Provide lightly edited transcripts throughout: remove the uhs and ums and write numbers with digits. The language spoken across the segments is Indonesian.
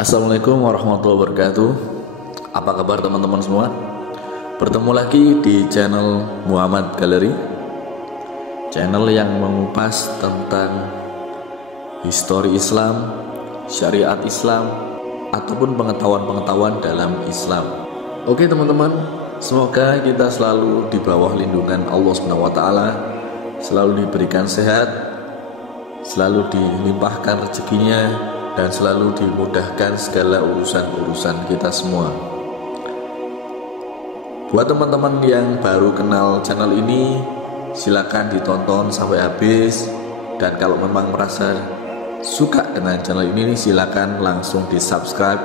Assalamualaikum warahmatullahi wabarakatuh. Apa kabar teman-teman semua? Bertemu lagi di channel Muhammad Gallery, channel yang mengupas tentang histori Islam, syariat Islam, ataupun pengetahuan-pengetahuan dalam Islam. Oke teman-teman, semoga kita selalu di bawah lindungan Allah SWT, selalu diberikan sehat, selalu dilimpahkan rezekinya, dan selalu dimudahkan segala urusan-urusan kita semua. Buat teman-teman yang baru kenal channel ini, silakan ditonton sampai habis. Dan kalau memang merasa suka dengan channel ini, silakan langsung di subscribe,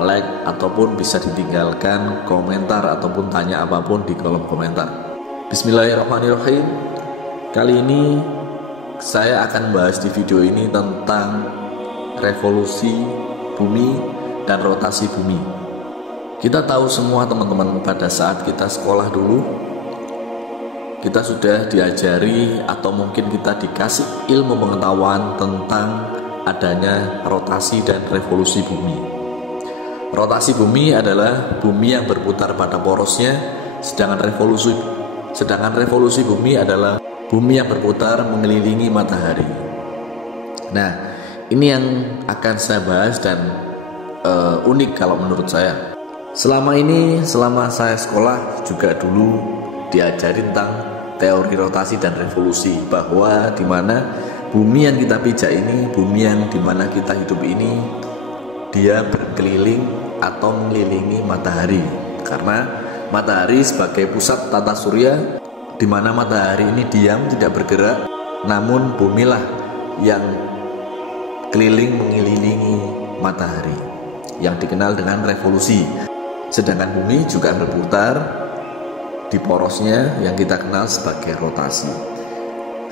like, ataupun bisa ditinggalkan komentar ataupun tanya apapun di kolom komentar. Bismillahirrahmanirrahim. Kali ini saya akan bahas di video ini tentang revolusi bumi dan rotasi bumi. Kita tahu semua teman-teman, pada saat kita sekolah dulu, kita sudah diajari atau mungkin kita dikasih ilmu pengetahuan tentang adanya rotasi dan revolusi bumi. Rotasi bumi adalah bumi yang berputar pada porosnya, sedangkan revolusi bumi adalah bumi yang berputar mengelilingi matahari. Nah, ini yang akan saya bahas dan unik kalau menurut saya. Selama saya sekolah juga dulu diajari tentang teori rotasi dan revolusi, bahwa dimana bumi yang kita pijak ini, bumi yang dimana kita hidup ini, dia berkeliling atau mengelilingi matahari. Karena matahari sebagai pusat tata surya, dimana matahari ini diam tidak bergerak, namun bumilah yang keliling mengelilingi matahari, yang dikenal dengan revolusi. Sedangkan bumi juga berputar di porosnya yang kita kenal sebagai rotasi.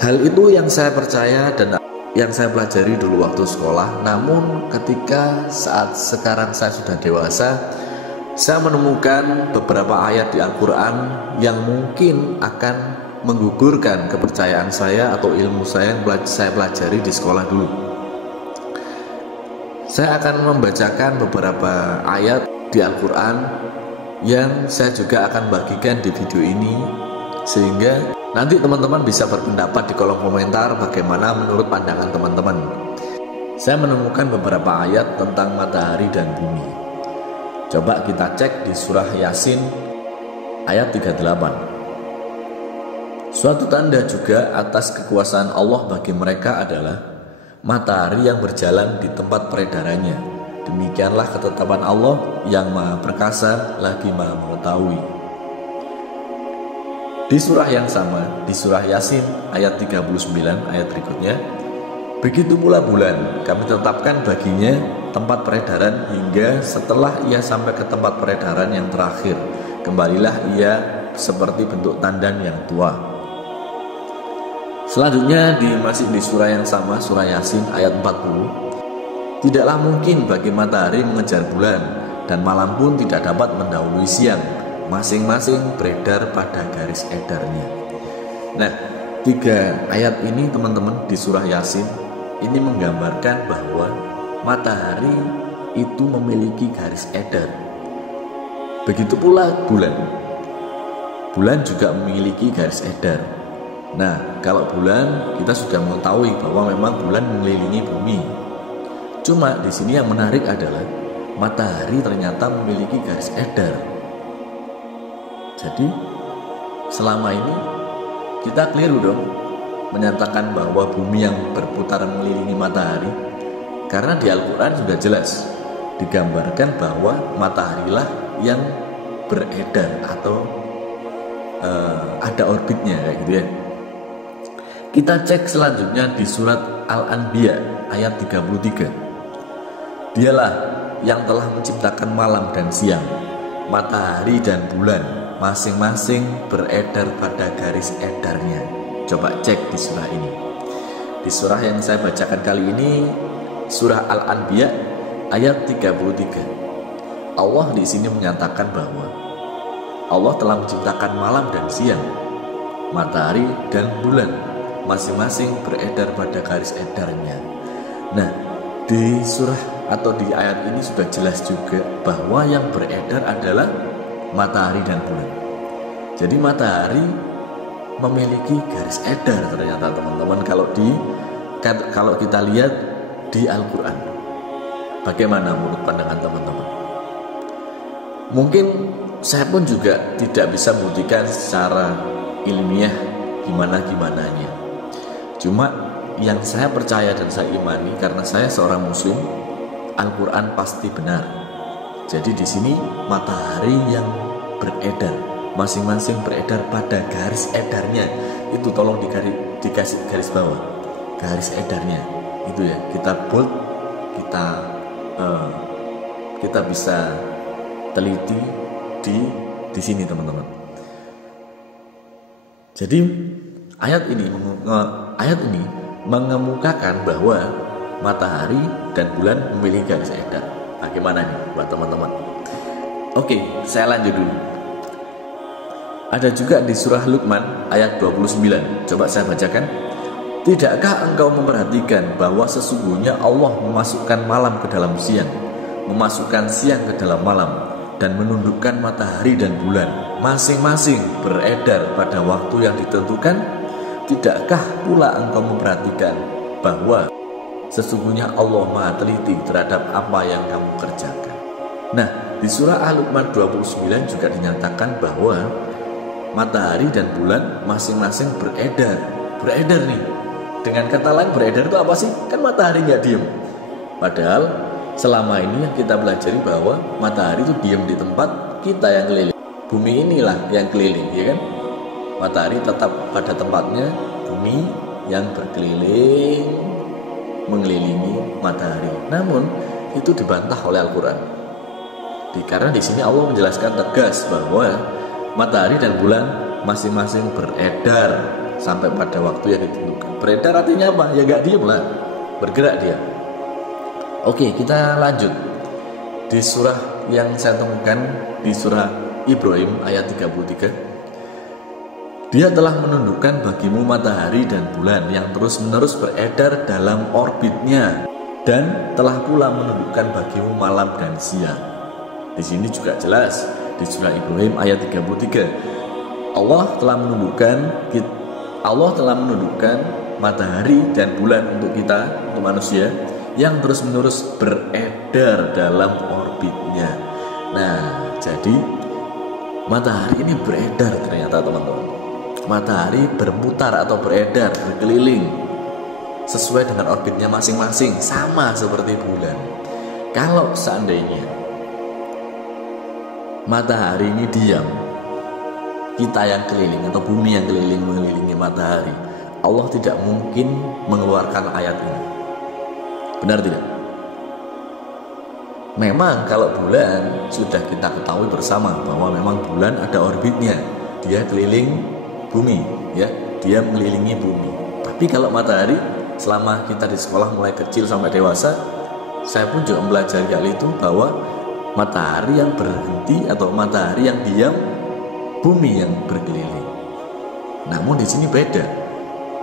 Hal itu yang saya percaya dan yang saya pelajari dulu waktu sekolah. Namun ketika saat sekarang saya sudah dewasa, saya menemukan beberapa ayat di Al-Quran yang mungkin akan menggugurkan kepercayaan saya atau ilmu saya yang saya pelajari di sekolah dulu. Saya akan membacakan beberapa ayat di Al-Quran yang saya juga akan bagikan di video ini, sehingga nanti teman-teman bisa berpendapat di kolom komentar bagaimana menurut pandangan teman-teman. Saya menemukan beberapa ayat tentang matahari dan bumi. Coba kita cek di surah Yasin ayat 38. Suatu tanda juga atas kekuasaan Allah bagi mereka adalah matahari yang berjalan di tempat peredarannya. Demikianlah ketetapan Allah yang maha perkasa lagi maha mengetahui. Di surah yang sama, di surah Yasin ayat 39 ayat berikutnya, begitu pula bulan kami tetapkan baginya tempat peredaran hingga setelah ia sampai ke tempat peredaran yang terakhir, kembalilah ia seperti bentuk tandan yang tua. Selanjutnya masih di surah yang sama, surah Yasin ayat 40. Tidaklah mungkin bagi matahari mengejar bulan, dan malam pun tidak dapat mendahului siang, masing-masing beredar pada garis edarnya. Nah, 3 ayat ini teman-teman di surah Yasin ini menggambarkan bahwa matahari itu memiliki garis edar. Begitu pula bulan. Bulan juga memiliki garis edar. Nah, kalau bulan kita sudah mengetahui bahwa memang bulan mengelilingi bumi. Cuma di sini yang menarik adalah matahari ternyata memiliki garis edar. Jadi selama ini kita keliru dong menyatakan bahwa bumi yang berputar mengelilingi matahari, karena di Al-Quran sudah jelas digambarkan bahwa mataharilah yang beredar atau ada orbitnya kayak gitu ya. Kita cek selanjutnya di surat Al-Anbiya ayat 33. Dialah yang telah menciptakan malam dan siang, matahari dan bulan, masing-masing beredar pada garis edarnya. Coba cek di surah ini. Di surah yang saya bacakan kali ini, surah Al-Anbiya ayat 33. Allah di sini menyatakan bahwa Allah telah menciptakan malam dan siang, matahari dan bulan, masing-masing beredar pada garis edarnya. Nah, di surah atau di ayat ini sudah jelas juga bahwa yang beredar adalah matahari dan bulan. Jadi matahari memiliki garis edar ternyata teman-teman kalau kita lihat di Al-Quran. Bagaimana menurut pandangan teman-teman? Mungkin saya pun juga tidak bisa buktikan secara ilmiah gimana-gimananya. Cuma yang saya percaya dan saya imani karena saya seorang muslim, Al-Quran pasti benar. Jadi di sini matahari yang beredar, masing-masing beredar pada garis edarnya. Itu tolong dikasih garis bawah, garis edarnya itu ya, kita bold, kita bisa teliti di sini teman-teman. Jadi ayat ini mengemukakan bahwa matahari dan bulan memiliki garis edar. Bagaimana nih buat teman-teman? Oke, saya lanjut dulu. Ada juga di surah Luqman ayat 29. Coba saya bacakan. Tidakkah engkau memperhatikan bahwa sesungguhnya Allah memasukkan malam ke dalam siang, memasukkan siang ke dalam malam, dan menundukkan matahari dan bulan masing-masing beredar pada waktu yang ditentukan? Tidakkah pula engkau memperhatikan bahwa sesungguhnya Allah Maha teliti terhadap apa yang kamu kerjakan? Nah, di surah Al-Luqman 29 juga dinyatakan bahwa matahari dan bulan masing-masing beredar nih. Dengan kata lain, beredar itu apa sih? Kan matahari nggak diem. Padahal selama ini yang kita pelajari bahwa matahari itu diem di tempat, kita yang keliling. Bumi inilah yang keliling, ya kan? Matahari tetap pada tempatnya, bumi yang berkeliling mengelilingi matahari. Namun itu dibantah oleh Al-Quran. Karena di sini Allah menjelaskan tegas bahwa matahari dan bulan masing-masing beredar sampai pada waktu yang ditentukan. Beredar artinya apa? Ya gak diem lah, bergerak dia. Oke, kita lanjut. Di surah yang saya temukan, di surah Ibrahim ayat 33, Dia telah menundukkan bagimu matahari dan bulan yang terus-menerus beredar dalam orbitnya, dan telah pula menundukkan bagimu malam dan siang. Di sini juga jelas di surah Ibrahim ayat 33, Allah telah menundukkan matahari dan bulan untuk kita, untuk manusia, yang terus-menerus beredar dalam orbitnya. Nah, jadi matahari ini beredar ternyata teman-teman. Matahari berputar atau beredar, berkeliling sesuai dengan orbitnya masing-masing, sama seperti bulan. Kalau seandainya matahari ini diam, kita yang keliling atau bumi yang keliling mengelilingi matahari, Allah tidak mungkin mengeluarkan ayat ini. Benar tidak? Memang kalau bulan sudah kita ketahui bersama bahwa memang bulan ada orbitnya, dia keliling bumi, ya, dia mengelilingi bumi. Tapi kalau matahari, selama kita di sekolah mulai kecil sampai dewasa, saya pun juga mempelajari hal itu, bahwa matahari yang berhenti atau matahari yang diam, bumi yang berkeliling. Namun di sini beda.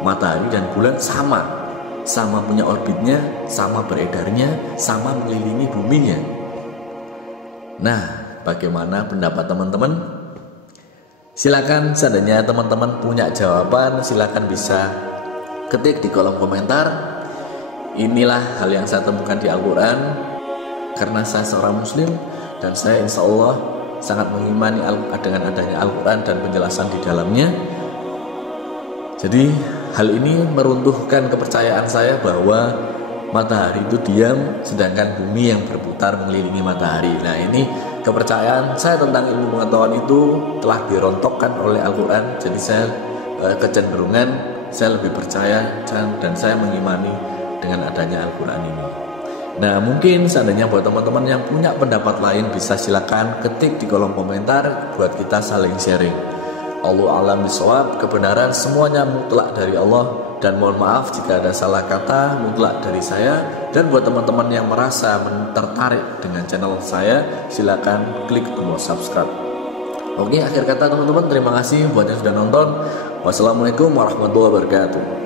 Matahari dan bulan sama punya orbitnya, sama beredarnya, sama mengelilingi buminya. Nah, bagaimana pendapat teman-teman? Silakan, seandainya teman-teman punya jawaban, silakan bisa ketik di kolom komentar. Inilah hal yang saya temukan di Al-Quran. Karena saya seorang muslim dan saya insya Allah sangat mengimani dengan adanya Al-Quran dan penjelasan di dalamnya. Jadi hal ini meruntuhkan kepercayaan saya bahwa matahari itu diam sedangkan bumi yang berputar mengelilingi matahari. Nah, ini kepercayaan saya tentang ilmu pengetahuan itu telah dirontokkan oleh Al-Quran. Jadi saya kecenderungan saya lebih percaya dan saya mengimani dengan adanya Al-Quran ini. Nah, mungkin seandainya buat teman-teman yang punya pendapat lain, bisa silakan ketik di kolom komentar buat kita saling sharing. Allahu a'lam bishawab, kebenaran semuanya mutlak dari Allah, dan mohon maaf jika ada salah kata, mutlak dari saya. Dan buat teman-teman yang merasa tertarik dengan channel saya, silakan klik tombol subscribe. Oke, akhir kata teman-teman, terima kasih buat yang sudah nonton. Wassalamualaikum warahmatullahi wabarakatuh.